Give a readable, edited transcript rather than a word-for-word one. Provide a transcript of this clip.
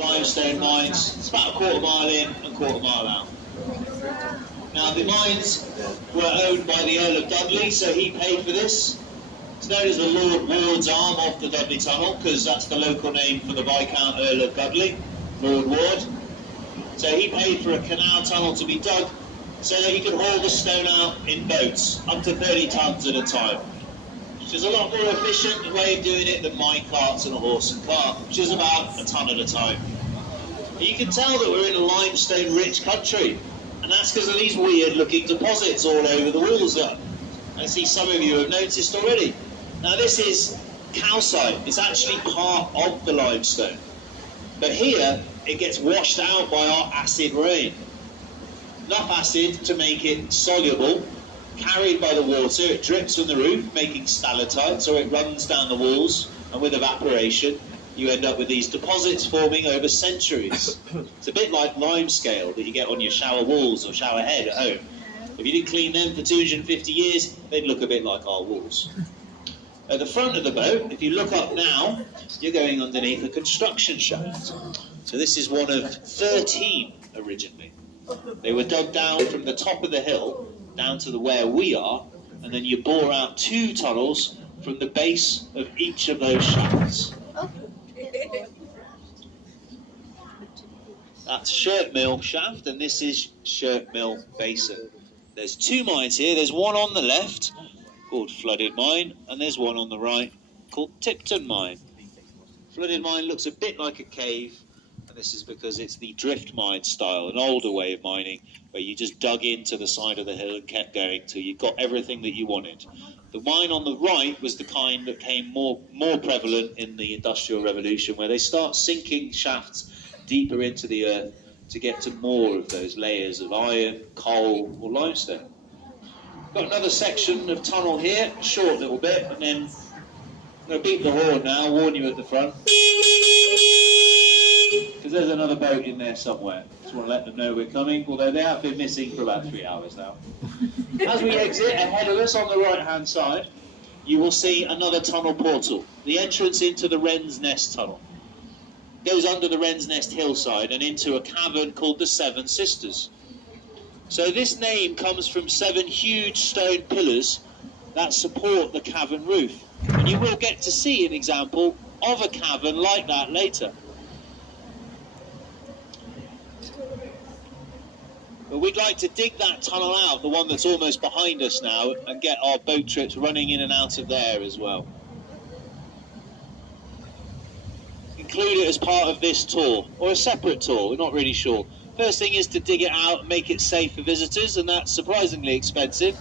limestone mines. It's about a quarter mile in and quarter mile out. Now the mines were owned by the Earl of Dudley, so he paid for this. It's known as the Lord Ward's arm of the Dudley Tunnel, because that's the local name for the Viscount Earl of Dudley, Lord Ward. So he paid for a canal tunnel to be dug so that he could haul the stone out in boats, up to 30 tons at a time, which is a lot more efficient way of doing it than mine carts and a horse and cart, which is about a ton at a time. And you can tell that we're in a limestone-rich country, and that's because of these weird-looking deposits all over the walls there. I see some of you have noticed already. Now this is calcite. It's actually part of the limestone. But here, it gets washed out by our acid rain. Enough acid to make it soluble, carried by the water. It drips from the roof, making stalactites, or it runs down the walls, and with evaporation, you end up with these deposits forming over centuries. It's a bit like limescale that you get on your shower walls or shower head at home. If you didn't clean them for 250 years, they'd look a bit like our walls. At the front of the boat, if you look up now, you're going underneath a construction shaft. So this is one of 13 originally. They were dug down from the top of the hill down to where we are, and then you bore out 2 tunnels from the base of each of those shafts. That's Shirt Mill shaft, and this is Shirt Mill basin. There's 2 mines here. There's one on the left called Flooded Mine, and there's one on the right called Tipton Mine. Flooded Mine looks a bit like a cave, and this is because it's the drift mine style, an older way of mining, where you just dug into the side of the hill and kept going till you got everything that you wanted. The mine on the right was the kind that came more prevalent in the Industrial Revolution, where they start sinking shafts deeper into the earth to get to more of those layers of iron, coal or limestone. Got another section of tunnel here, a short little bit, and then I'm going to beat the horn now, warn you at the front, because there's another boat in there somewhere. Just want to let them know we're coming, although they have been missing for about 3 hours now. As we exit, ahead of us on the right hand side, you will see another tunnel portal, the entrance into the Wren's Nest tunnel. Goes under the Wren's Nest hillside and into a cavern called the Seven Sisters. So this name comes from 7 huge stone pillars that support the cavern roof. And you will get to see an example of a cavern like that later. But we'd like to dig that tunnel out, the one that's almost behind us now, and get our boat trips running in and out of there as well. Include it as part of this tour, or a separate tour, we're not really sure. First thing is to dig it out and make it safe for visitors, and that's surprisingly expensive.